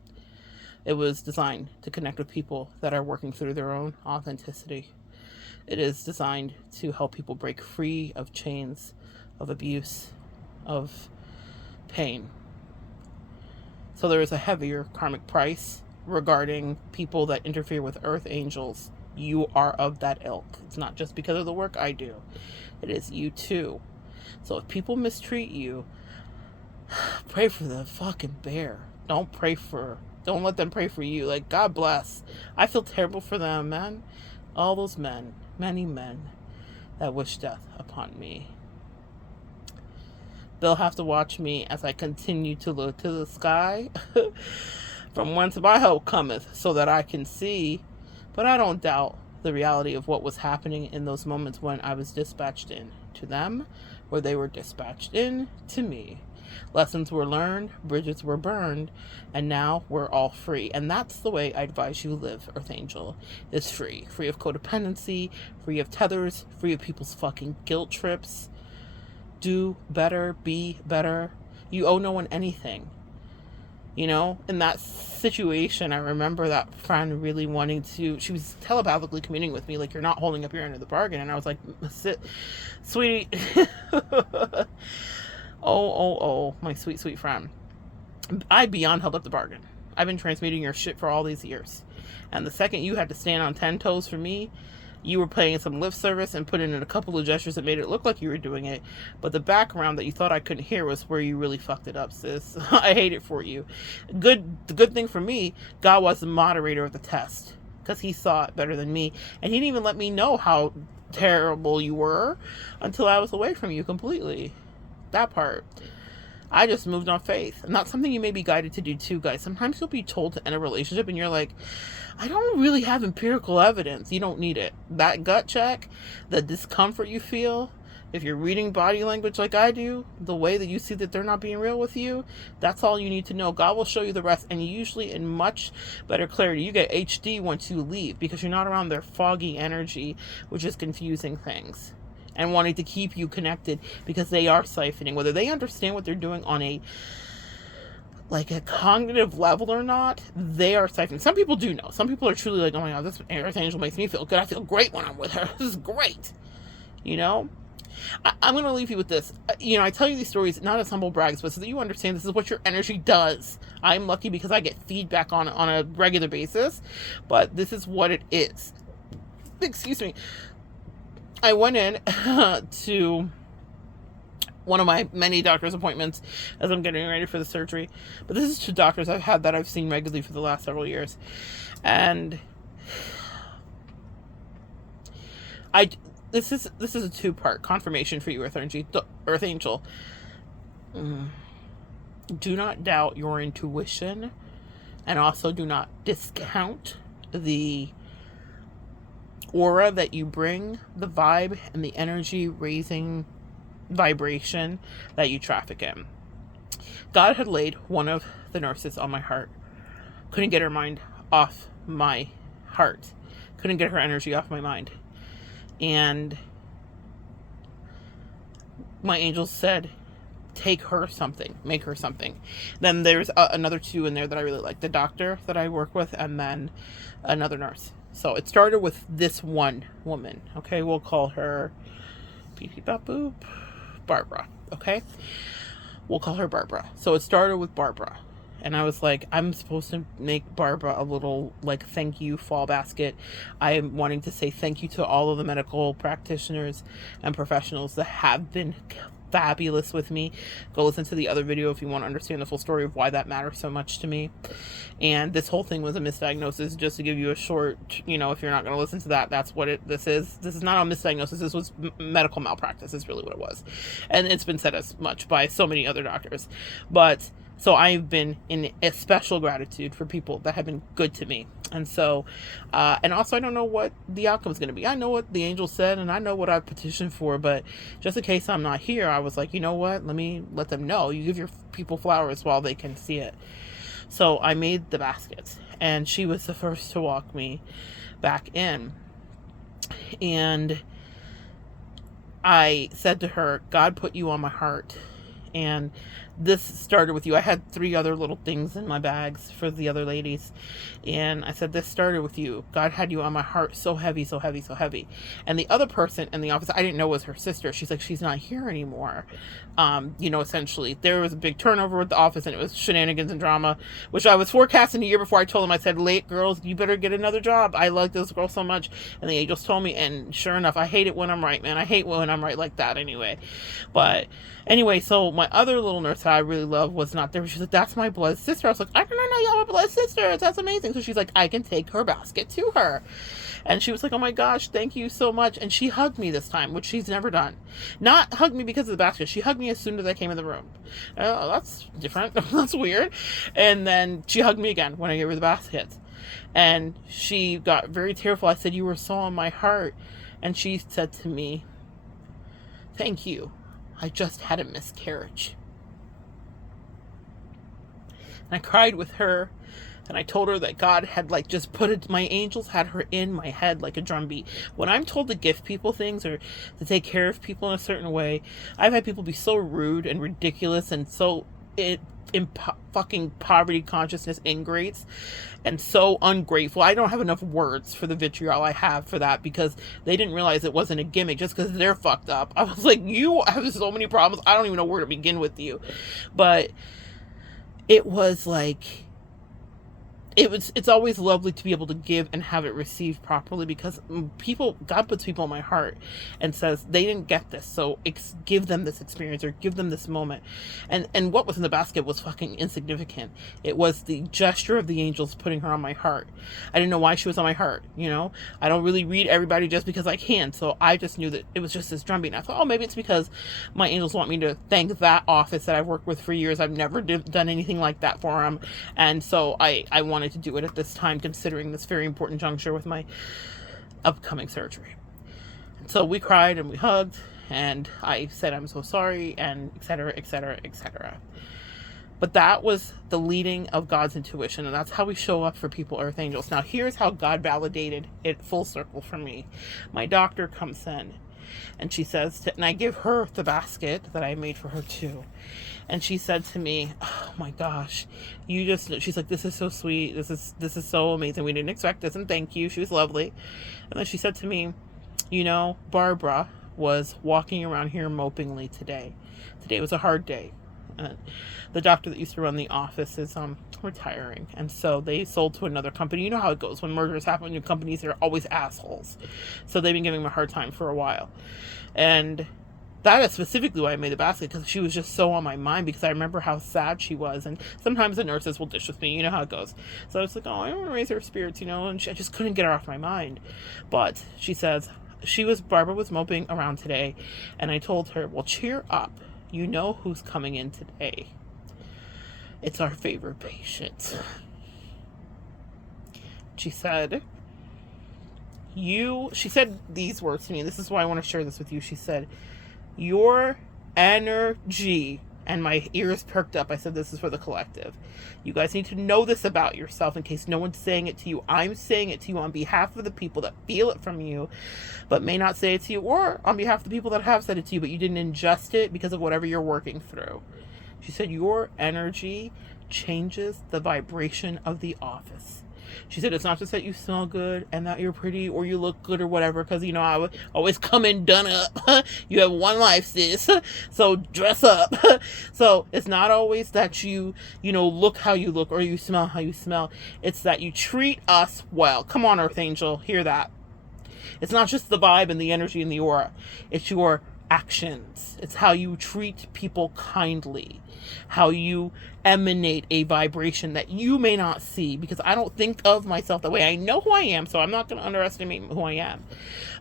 It was designed to connect with people that are working through their own authenticity. It is designed to help people break free of chains of abuse, of pain. So there is a heavier karmic price regarding people that interfere with earth angels. You are of that ilk. It's not just because of the work I do. It is you too. So if people mistreat you, pray for the fucking bear. Don't let them pray for you. Like, God bless. I feel terrible for them, man. All those men, many men that wish death upon me. They'll have to watch me as I continue to look to the sky from whence my help cometh, so that I can see. But I don't doubt the reality of what was happening in those moments when I was dispatched in to them, where they were dispatched in to me. Lessons were learned, bridges were burned, and now we're all free. And that's the way I advise you live, Earth Angel, is free. Free of codependency, free of tethers, free of people's fucking guilt trips. Do better, be better. You owe no one anything. You know, in that situation, I remember that friend really wanting to, she was telepathically communing with me, like, you're not holding up your end of the bargain. And I was like, sweetie, oh, my sweet, sweet friend. I beyond held up the bargain. I've been transmuting your shit for all these years. And the second you had to stand on 10 toes for me, you were playing some lip service and putting in a couple of gestures that made it look like you were doing it. But the background that you thought I couldn't hear was where you really fucked it up, sis. I hate it for you. The good thing for me, God was the moderator of the test, because he saw it better than me. And he didn't even let me know how terrible you were until I was away from you completely. That part. I just moved on faith. And that's something you may be guided to do too, guys. Sometimes you'll be told to end a relationship and you're like, I don't really have empirical evidence. You don't need it. That gut check, the discomfort you feel, if you're reading body language like I do, the way that you see that they're not being real with you, that's all you need to know. God will show you the rest, and usually in much better clarity. You get HD once you leave, because you're not around their foggy energy, which is confusing things and wanting to keep you connected, because they are siphoning. Whether they understand what they're doing on a cognitive level or not, they are siphoning. Some people do know. Some people are truly like, oh my God, this Earth Angel makes me feel good. I feel great when I'm with her. This is great. You know? I'm going to leave you with this. I tell you these stories not as humble brags, but so that you understand this is what your energy does. I'm lucky because I get feedback on a regular basis, but this is what it is. Excuse me. I went in to one of my many doctor's appointments as I'm getting ready for the surgery. But this is 2 doctors I've had that I've seen regularly for the last several years. And this is a 2-part confirmation for you, Earth Angel. Do not doubt your intuition, and also do not discount the aura that you bring, the vibe and the energy raising vibration that you traffic in. God had laid one of the nurses on my heart. Couldn't get her mind off my heart. Couldn't get her energy off my mind. And my angels said, take her something, make her something. Then there's another two in there that I really like. The doctor that I work with, and then another nurse. So it started with this one woman. Okay, we'll call her beep beep bop boop Barbara. Okay, we'll call her Barbara. So it started with Barbara. And I was like, I'm supposed to make Barbara a little, like, thank you fall basket. I am wanting to say thank you to all of the medical practitioners and professionals that have been fabulous with me. Go listen to the other video if you want to understand the full story of why that matters so much to me. And this whole thing was a misdiagnosis, just to give you a short, if you're not going to listen to that, that's what this is. This is not a misdiagnosis. This was medical malpractice is really what it was. And it's been said as much by so many other doctors. But so I've been in a special gratitude for people that have been good to me. And so, and also I don't know what the outcome is going to be. I know what the angel said and I know what I petitioned for, but just in case I'm not here, I was like, you know what? Let me let them know. You give your people flowers while they can see it. So I made the baskets and she was the first to walk me back in. And I said to her, God put you on my heart. And this started with you. I had 3 other little things in my bags for the other ladies. And I said, this started with you. God had you on my heart so heavy, so heavy, so heavy. And the other person in the office, I didn't know was her sister. She's like, she's not here anymore. Essentially, there was a big turnover with the office and it was shenanigans and drama, which I was forecasting a year before. I told them, I said, late girls, you better get another job. I like this girl so much. And the angels told me, and sure enough, I hate it when I'm right, man. I hate when I'm right like that anyway. But anyway, so my other little nurse that I really love was not there. She's like, that's my blood sister. I was like, I don't know, you have a blood sister. That's amazing. So she's like, I can take her basket to her. And she was like, oh my gosh, thank you so much. And she hugged me this time, which she's never done. Not hugged me because of the basket. She hugged me as soon as I came in the room. Oh, that's different. That's weird. And then she hugged me again when I gave her the basket. And she got very tearful. I said, you were so on my heart. And she said to me, thank you. I just had a miscarriage. And I cried with her. And I told her that God had just put it, my angels had her in my head like a drumbeat. When I'm told to gift people things or to take care of people in a certain way, I've had people be so rude and ridiculous and so fucking poverty consciousness ingrates and so ungrateful. I don't have enough words for the vitriol I have for that because they didn't realize it wasn't a gimmick just because they're fucked up. I was like, you have so many problems. I don't even know where to begin with you. But it was like, it's always lovely to be able to give and have it received properly because God puts people in my heart and says they didn't get this, so give them this experience or give them this moment. And what was in the basket was fucking insignificant. It was the gesture of the angels putting her on my heart. I didn't know why she was on my heart. I don't really read everybody just because I can, so I just knew that it was just this drumbeat. And I thought, oh, maybe it's because my angels want me to thank that office that I've worked with for years. I've never done anything like that for them, and so I wanted to do it at this time, considering this very important juncture with my upcoming surgery. And so we cried and we hugged and I said, I'm so sorry, and etc., etc., etc. But that was the leading of God's intuition, and that's how we show up for people, earth angels. Now here's how God validated it full circle for me. My doctor comes in and she says and I give her the basket that I made for her too. And she said to me, oh my gosh, she's like, this is so sweet. This is so amazing. We didn't expect this, and thank you. She was lovely. And then she said to me, Barbara was walking around here mopingly today. Today was a hard day. The doctor that used to run the office is retiring, and so they sold to another company. You know how it goes when mergers happen in new companies, they're always assholes. So they've been giving me a hard time for a while. And that is specifically why I made the basket, because she was just so on my mind, because I remember how sad she was. And sometimes the nurses will dish with me, you know how it goes. So I was like, oh, I want to raise her spirits, and I just couldn't get her off my mind. But she says, Barbara was moping around today, and I told her, well, cheer up. You know who's coming in today. It's our favorite patient. She said, she said these words to me. This is why I want to share this with you. She said, your energy, and my ears perked up. I said, this is for the collective. You guys need to know this about yourself in case no one's saying it to you. I'm saying it to you on behalf of the people that feel it from you, but may not say it to you, or on behalf of the people that have said it to you, but you didn't ingest it because of whatever you're working through. She said, your energy changes the vibration of the office. She said, it's not just that you smell good and that you're pretty or you look good or whatever, because, you know, I would always come in done up. You have one life, sis, so dress up. So it's not always that you look how you look or you smell how you smell. It's that you treat us well. Come on, Earth Angel, hear that. It's not just the vibe and the energy and the aura. It's your actions. It's how you treat people kindly, how you emanate a vibration that you may not see, because I don't think of myself that way. I know who I am, so I'm not going to underestimate who I am,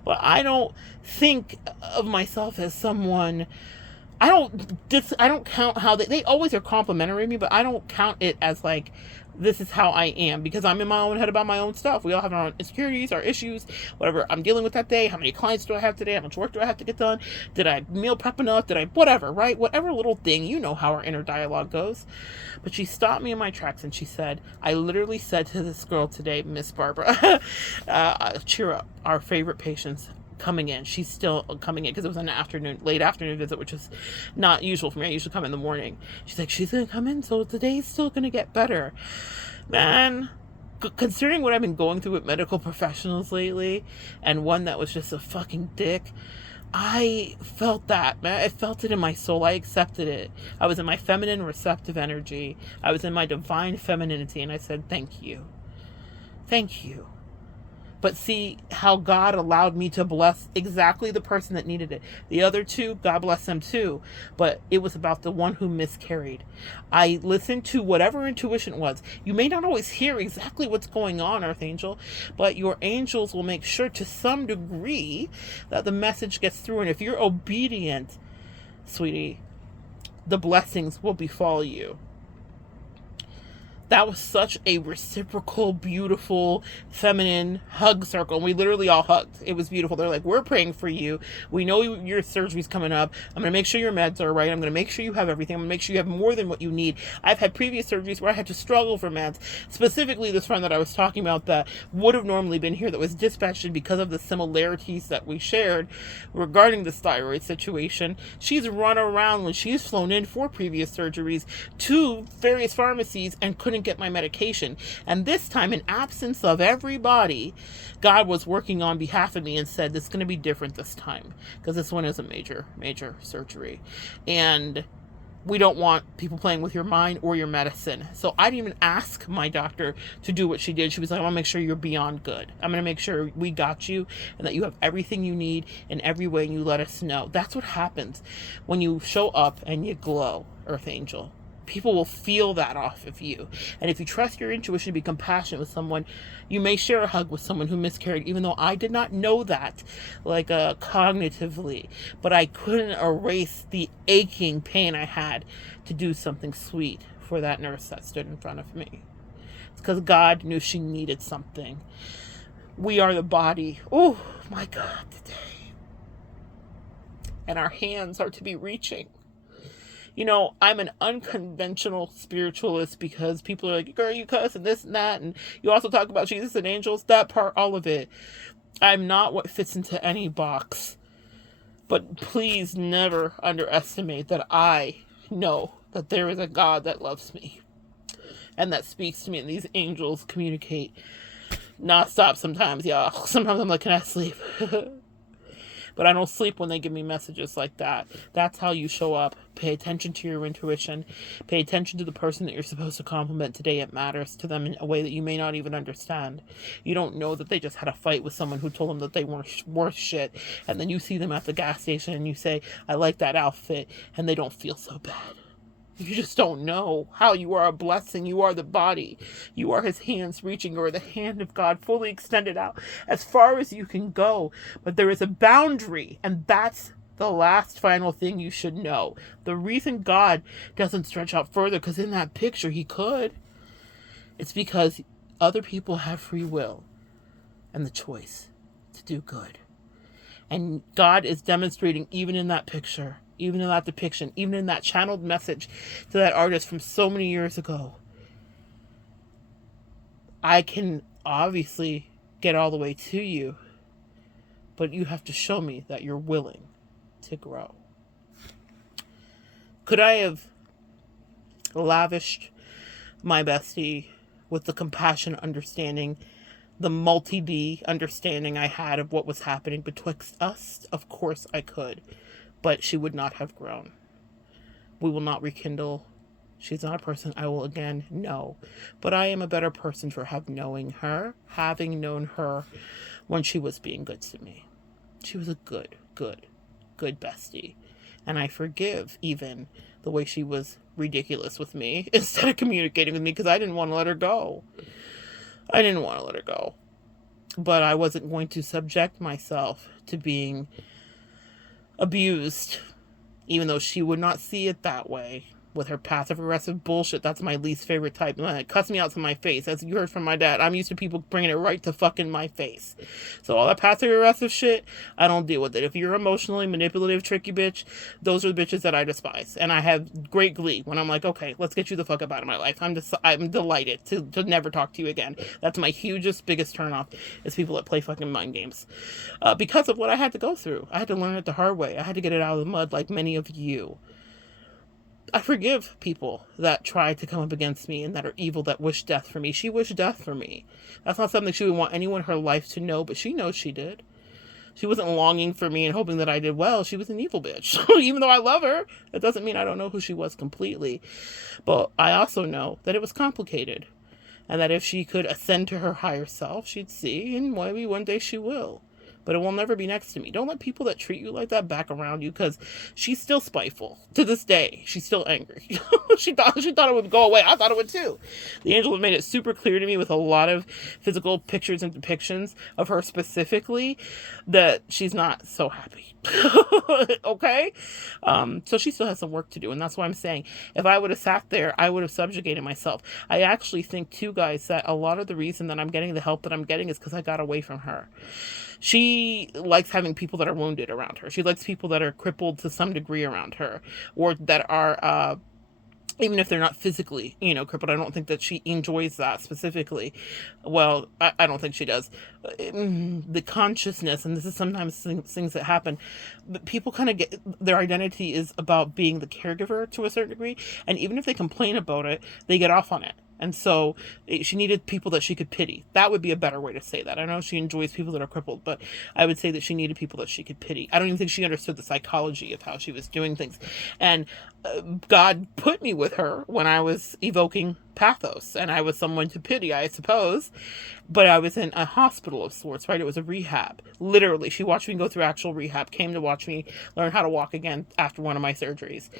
but I don't think of myself as someone. I don't count how they always are complimentary of me, but I don't count it as like, this is how I am, because I'm in my own head about my own stuff. We all have our own insecurities, our issues, whatever I'm dealing with that day. How many clients do I have today? How much work do I have to get done? Did I meal prep enough? Did I, whatever, right? Whatever little thing, you know how our inner dialogue goes. But she stopped me in my tracks and she said, I literally said to this girl today, Miss Barbara, cheer up, our favorite patients coming in. She's still coming in because it was an late afternoon visit, which is not usual for me. I usually come in the morning. She's like, she's gonna come in, so today's still gonna get better. Man, considering what I've been going through with medical professionals lately, and one that was just a fucking dick, I felt that, man. I felt it in my soul. I accepted it. I was in my feminine receptive energy. I was in my divine femininity, and I said, thank you. Thank you. But see how God allowed me to bless exactly the person that needed it. The other two, God bless them too. But it was about the one who miscarried. I listened to whatever intuition was. You may not always hear exactly what's going on, Earth Angel, but your angels will make sure to some degree that the message gets through. And if you're obedient, sweetie, the blessings will befall you. That was such a reciprocal, beautiful, feminine hug circle. And we literally all hugged. It was beautiful. They're like, we're praying for you. We know your surgery's coming up. I'm going to make sure your meds are right. I'm going to make sure you have everything. I'm going to make sure you have more than what you need. I've had previous surgeries where I had to struggle for meds. Specifically, this friend that I was talking about that would have normally been here that was dispatched in because of the similarities that we shared regarding this thyroid situation. She's run around when she's flown in for previous surgeries to various pharmacies and couldn't get my medication. And this time, in absence of everybody, God was working on behalf of me and said, this is going to be different this time because this one is a major surgery. And we don't want people playing with your mind or your medicine. So I didn't even ask my doctor to do what she did. She was like, I want to make sure you're beyond good. I'm going to make sure we got you and that you have everything you need in every way, and you let us know. That's what happens when you show up and you glow, Earth Angel. People will feel that off of you. And if you trust your intuition to be compassionate with someone, you may share a hug with someone who miscarried, even though I did not know that, cognitively. But I couldn't erase the aching pain I had to do something sweet for that nurse that stood in front of me. It's because God knew she needed something. We are the body. Oh, my God, today. And our hands are to be reaching. You know, I'm an unconventional spiritualist because people are like, girl, you cuss and this and that. And you also talk about Jesus and angels, that part, all of it. I'm not what fits into any box. But please never underestimate that I know that there is a God that loves me and that speaks to me. And these angels communicate nonstop sometimes, y'all. Sometimes I'm like, can I sleep? But I don't sleep when they give me messages like that. That's how you show up. Pay attention to your intuition. Pay attention to the person that you're supposed to compliment today. It matters to them in a way that you may not even understand. You don't know that they just had a fight with someone who told them that they weren't worth shit. And then you see them at the gas station and you say, I like that outfit. And they don't feel so bad. You just don't know how you are a blessing. You are the body. You are his hands reaching, or the hand of God fully extended out as far as you can go. But there is a boundary, and that's the last final thing you should know. The reason God doesn't stretch out further, because in that picture he could, it's because other people have free will and the choice to do good. And God is demonstrating even in that picture, even in that depiction, even in that channeled message to that artist from so many years ago. I can obviously get all the way to you, but you have to show me that you're willing to grow. Could I have lavished my bestie with the compassion, understanding, the multi-D understanding I had of what was happening betwixt us? Of course I could, but she would not have grown. We will not rekindle. She's not a person I will again know, but I am a better person for having known her when she was being good to me. She was a good bestie. And I forgive even the way she was ridiculous with me instead of communicating with me, because I didn't want to let her go. But I wasn't going to subject myself to being abused, even though she would not see it that way. With her passive-aggressive bullshit, that's my least favorite type. It cuts me out to my face. As you heard from my dad, I'm used to people bringing it right to fucking my face. So all that passive-aggressive shit, I don't deal with it. If you're emotionally manipulative, tricky bitch, those are the bitches that I despise. And I have great glee when I'm like, okay, let's get you the fuck up out of my life. I'm delighted to never talk to you again. That's my biggest turnoff, is people that play fucking mind games. Because of what I had to go through. I had to learn it the hard way. I had to get it out of the mud like many of you. I forgive people that try to come up against me and that are evil, that wish death for me. She wished death for me. That's not something she would want anyone in her life to know, but she knows she did. She wasn't longing for me and hoping that I did well. She was an evil bitch. Even though I love her, that doesn't mean I don't know who she was completely. But I also know that it was complicated. And that if she could ascend to her higher self, she'd see, and maybe one day she will. But it will never be next to me. Don't let people that treat you like that back around you, because she's still spiteful. To this day, she's still angry. she thought it would go away. I thought it would too. The angel have made it super clear to me with a lot of physical pictures and depictions of her specifically that she's not so happy. Okay? So she still has some work to do, and that's why I'm saying, if I would have sat there, I would have subjugated myself. I actually think too, guys, that a lot of the reason that I'm getting the help that I'm getting is because I got away from her. She likes having people that are wounded around her. She likes people that are crippled to some degree around her, or that are, even if they're not physically, crippled. I don't think that she enjoys that specifically. Well, I don't think she does. The consciousness, and this is sometimes things that happen, but people kind of get, their identity is about being the caregiver to a certain degree, and even if they complain about it, they get off on it. And so she needed people that she could pity. That would be a better way to say that. I know she enjoys people that are crippled, but I would say that she needed people that she could pity. I don't even think she understood the psychology of how she was doing things. And God put me with her when I was evoking pathos, and I was someone to pity, I suppose. But I was in a hospital of sorts, right? It was a rehab. Literally, she watched me go through actual rehab, came to watch me learn how to walk again after one of my surgeries.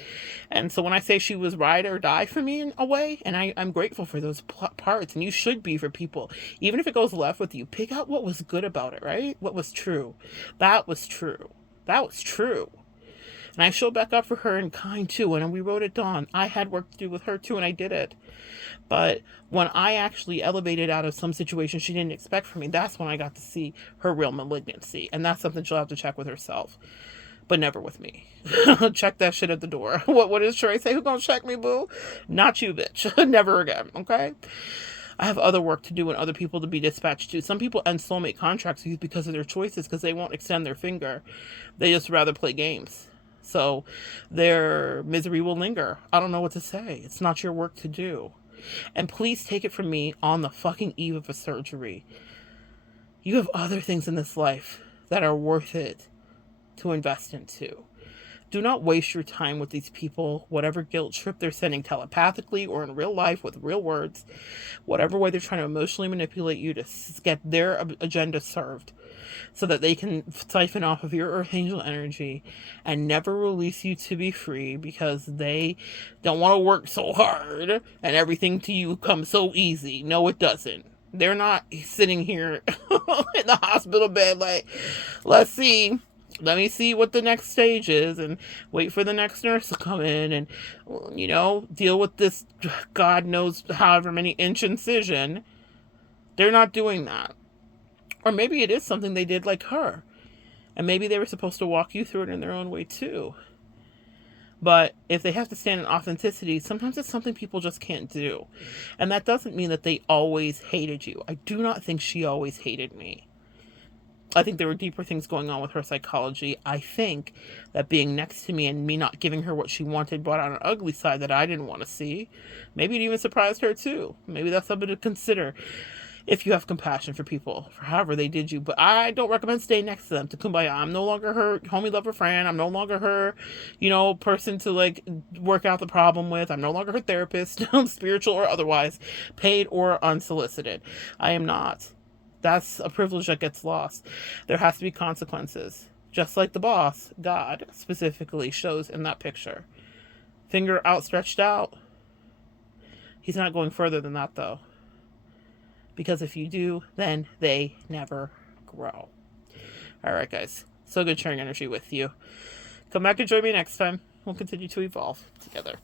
And so when I say she was ride or die for me in a way, and I'm grateful for those parts, and you should be for people. Even if it goes left with you, pick out what was good about it, right? What was true. That was true. That was true. And I showed back up for her in kind too, and we wrote it down. I had work to do with her too, and I did it. But when I actually elevated out of some situation she didn't expect from me, that's when I got to see her real malignancy. And that's something she'll have to check with herself. But never with me. Check that shit at the door. What does Sheree say? Who's gonna check me, boo? Not you, bitch. Never again, okay? I have other work to do and other people to be dispatched to. Some people end soulmate contracts with you because of their choices, because they won't extend their finger. They just rather play games. So their misery will linger. I don't know what to say. It's not your work to do. And please take it from me, on the fucking eve of a surgery, you have other things in this life that are worth it to invest into. Do not waste your time with these people, whatever guilt trip they're sending telepathically or in real life with real words, whatever way they're trying to emotionally manipulate you to get their agenda served, so that they can siphon off of your earth angel energy and never release you to be free, because they don't want to work so hard and everything to you comes so easy. No, it doesn't. They're not sitting here in the hospital bed like, let me see what the next stage is, and wait for the next nurse to come in and, deal with this God knows however many inch incision. They're not doing that. Or maybe it is something they did like her. And maybe they were supposed to walk you through it in their own way too. But if they have to stand in authenticity, sometimes it's something people just can't do. And that doesn't mean that they always hated you. I do not think she always hated me. I think there were deeper things going on with her psychology. I think that being next to me and me not giving her what she wanted brought out an ugly side that I didn't want to see. Maybe it even surprised her too. Maybe that's something to consider if you have compassion for people, for however they did you. But I don't recommend staying next to them to kumbaya. I'm no longer her homie, lover, friend. I'm no longer her, person to like work out the problem with. I'm no longer her therapist, spiritual or otherwise, paid or unsolicited. I am not. That's a privilege that gets lost. There has to be consequences. Just like the boss, God, specifically shows in that picture. Finger outstretched out. He's not going further than that, though. Because if you do, then they never grow. All right, guys. So good sharing energy with you. Come back and join me next time. We'll continue to evolve together.